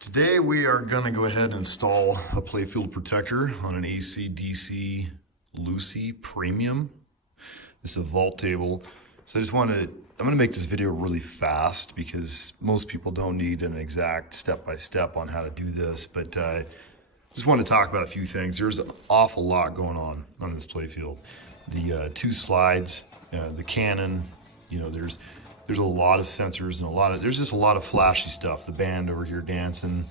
Today we are going to go ahead and install a playfield protector on an AC/DC Lucy Premium. This is a vault table. So I'm going to make this video really fast because most people don't need an exact step-by-step on how to do this, but just want to talk about a few things. There's an awful lot going on this playfield. The two slides, the cannon, there's a lot of sensors and there's just a lot of flashy stuff. The band over here dancing,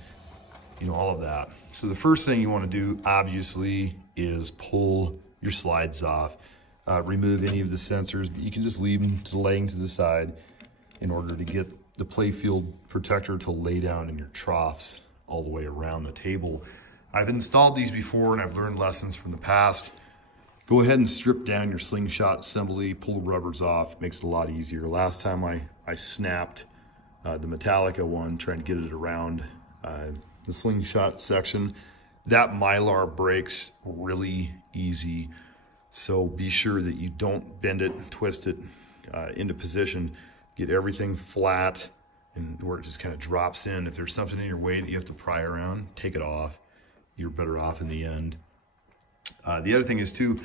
all of that. So the first thing you want to do, obviously, is pull your slides off. Remove any of the sensors, but you can just leave them laying to the side in order to get the playfield protector to lay down in your troughs all the way around the table. I've installed these before and I've learned lessons from the past. Go ahead and strip down your slingshot assembly, pull rubbers off, makes it a lot easier. Last time I snapped the Metallica one, trying to get it around the slingshot section. That Mylar breaks really easy. So be sure that you don't bend it, twist it into position. Get everything flat and where it just kind of drops in. If there's something in your way that you have to pry around, take it off. You're better off in the end. The other thing is too,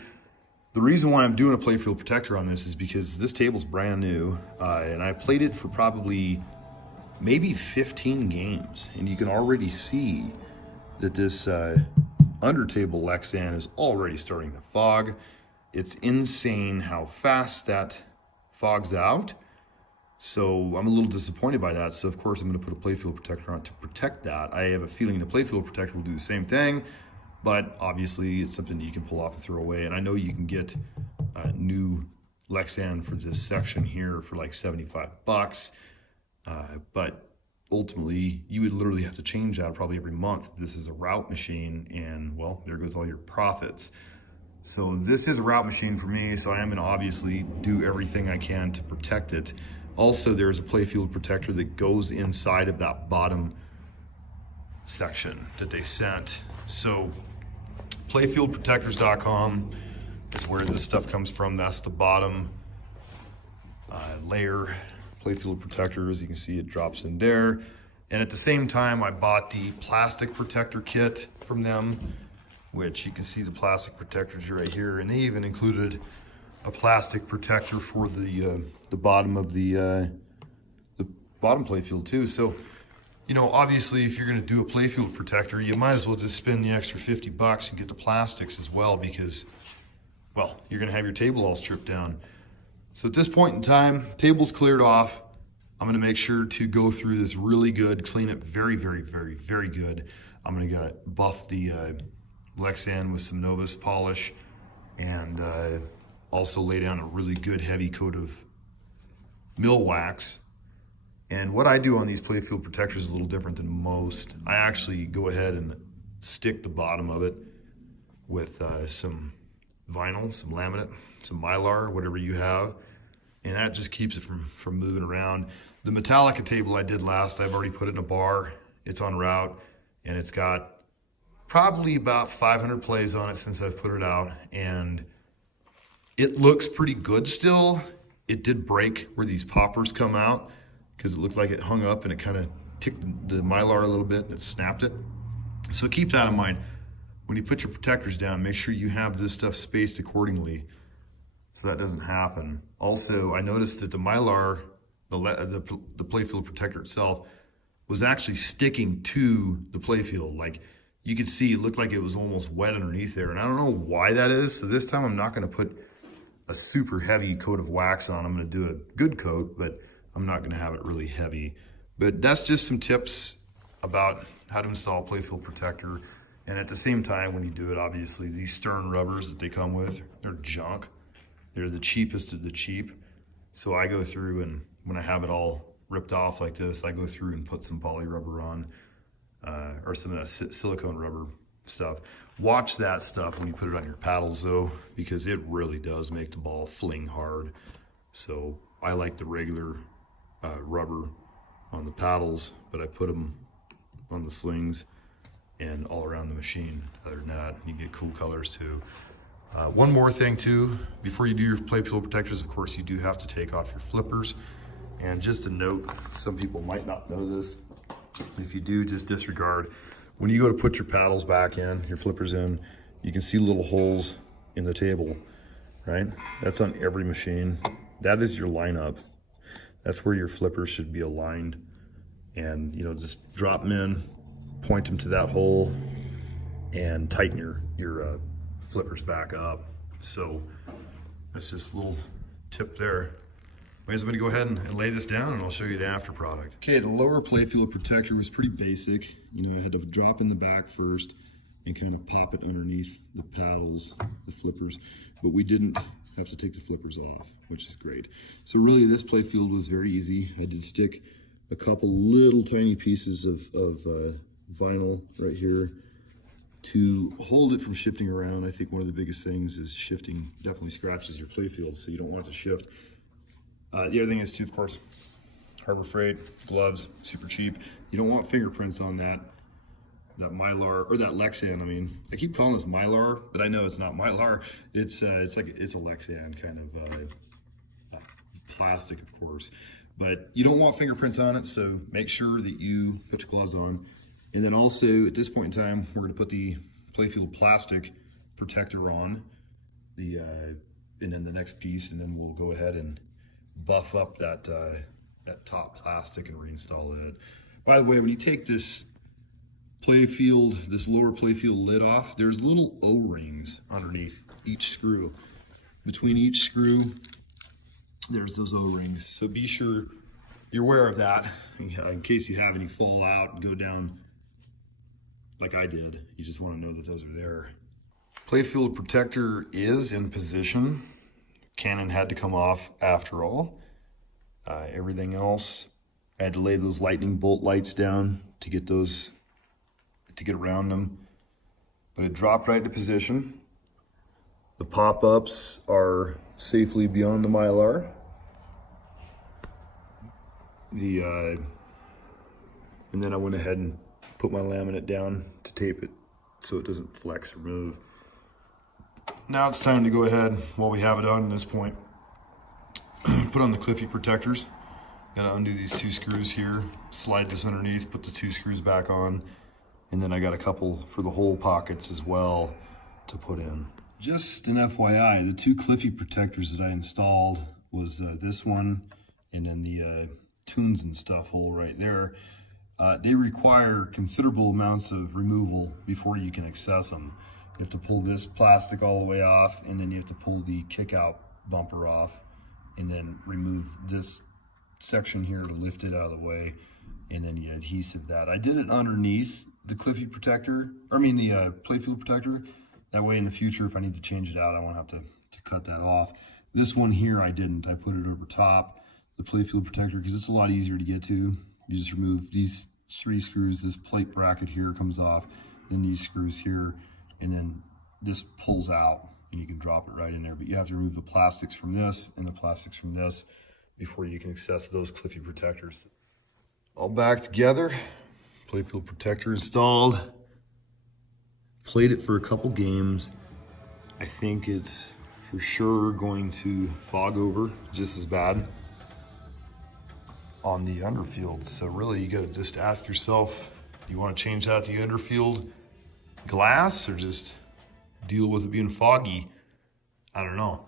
the reason why I'm doing a playfield protector on this is because this table's brand new, and I played it for probably maybe 15 games, and you can already see that this under table Lexan is already starting to fog. It's insane how fast that fogs out. So I'm a little disappointed by that. So of course I'm going to put a playfield protector on to protect that. I have a feeling the playfield protector will do the same thing, but obviously it's something that you can pull off and throw away. And I know you can get a new Lexan for this section here for like 75 bucks. But ultimately you would literally have to change that probably every month. This is a route machine, and well, there goes all your profits. So this is a route machine for me, so I am going to obviously do everything I can to protect it. Also, there's a playfield protector that goes inside of that bottom section that they sent. So playfieldprotectors.com is where this stuff comes from. That's the bottom layer playfield protector. As you can see, it drops in there. And at the same time, I bought the plastic protector kit from them, which you can see the plastic protectors right here. And they even included a plastic protector for the bottom of the bottom playfield too. So, obviously if you're gonna do a playfield protector, you might as well just spend the extra 50 bucks and get the plastics as well, because, well, you're gonna have your table all stripped down. So at this point in time, table's cleared off. I'm gonna make sure to go through this really good, clean it very, very, very, very good. I'm gonna buff the Lexan with some Novus polish, and also lay down a really good heavy coat of mill wax. And what I do on these playfield protectors is a little different than most. I actually go ahead and stick the bottom of it with some vinyl, some laminate, some Mylar, whatever you have, and that just keeps it from moving around. The Metallica table I did last, I've already put it in a bar. It's on route, and it's got probably about 500 plays on it since I've put it out, and it looks pretty good still. It did break where these poppers come out because it looked like it hung up and it kind of ticked the Mylar a little bit and it snapped it. So keep that in mind. When you put your protectors down, make sure you have this stuff spaced accordingly so that doesn't happen. Also, I noticed that the Mylar, the playfield protector itself, was actually sticking to the playfield. Like, you could see it looked like it was almost wet underneath there, and I don't know why that is. So this time I'm not going to put a super heavy coat of wax on. I'm going to do a good coat, but I'm not going to have it really heavy. But that's just some tips about how to install a playfield protector. And at the same time, when you do it, obviously these stern rubbers that they come with, they're junk. They're the cheapest of the cheap. So I go through, and when I have it all ripped off like this, I go through and put some poly rubber on, or some of that silicone rubber stuff. Watch that stuff when you put it on your paddles though, because it really does make the ball fling hard. So I like the regular rubber on the paddles, but I put them on the slings and all around the machine. Other than that, you get cool colors too. One more thing too, before you do your playfield protectors, of course, you do have to take off your flippers. And just a note, some people might not know this, If you do, just disregard. When you go to put your paddles back in, your flippers in, you can see little holes in the table, right? That's on every machine. That is your lineup. That's where your flippers should be aligned. And you know, just drop them in, point them to that hole, and tighten your flippers back up. So that's just a little tip there. I'm going to go ahead and lay this down and I'll show you the after product. Okay, the lower playfield protector was pretty basic. You know, I had to drop in the back first and kind of pop it underneath the paddles, the flippers, but we didn't have to take the flippers off, which is great. So really this playfield was very easy. I did stick a couple little tiny pieces of vinyl right here to hold it from shifting around. I think one of the biggest things is shifting definitely scratches your playfield, so you don't want it to shift. The other thing is too, of course, Harbor Freight, gloves, super cheap. You don't want fingerprints on that Mylar, or that Lexan. I mean, I keep calling this Mylar, but I know it's not Mylar. It's a Lexan kind of plastic, of course. But you don't want fingerprints on it, so make sure that you put your gloves on. And then also, at this point in time, we're gonna put the playfield plastic protector on, and then the next piece, and then we'll go ahead and buff up that top plastic and reinstall that. By the way, when you take this playfield, this lower playfield lid off, there's little O-rings underneath each screw. Between each screw, there's those O-rings. So be sure you're aware of that in case you have any fall out and go down like I did. You just want to know that those are there. Playfield protector is in position. Cannon had to come off after all. Everything else, I had to lay those lightning bolt lights down to get those, to get around them. But it dropped right into position. The pop-ups are safely beyond the Mylar. And then I went ahead and put my laminate down to tape it so it doesn't flex or move. Now it's time to go ahead, while we have it on at this point, put on the cliffy protectors. Gotta undo these two screws here, slide this underneath, put the two screws back on, and then I got a couple for the hole pockets as well to put in. Just an FYI, the two cliffy protectors that I installed was this one and then the tunes and stuff hole right there. They require considerable amounts of removal before you can access them. You have to pull this plastic all the way off, and then you have to pull the kick out bumper off, and then remove this section here to lift it out of the way, and then you adhesive that. I did it underneath the cliffy protector, or I mean the playfield protector. That way in the future, if I need to change it out, I won't have to cut that off. This one here, I didn't. I put it over top the playfield protector because it's a lot easier to get to. You just remove these 3 screws. This plate bracket here comes off, then these screws here, and then this pulls out and you can drop it right in there. But you have to remove the plastics from this and the plastics from this before you can access those cliffy protectors. All back together, playfield protector installed. Played it for a couple games. I think it's for sure going to fog over just as bad on the underfield. So really you gotta just ask yourself, do you want to change that to the underfield glass or just deal with it being foggy? I don't know.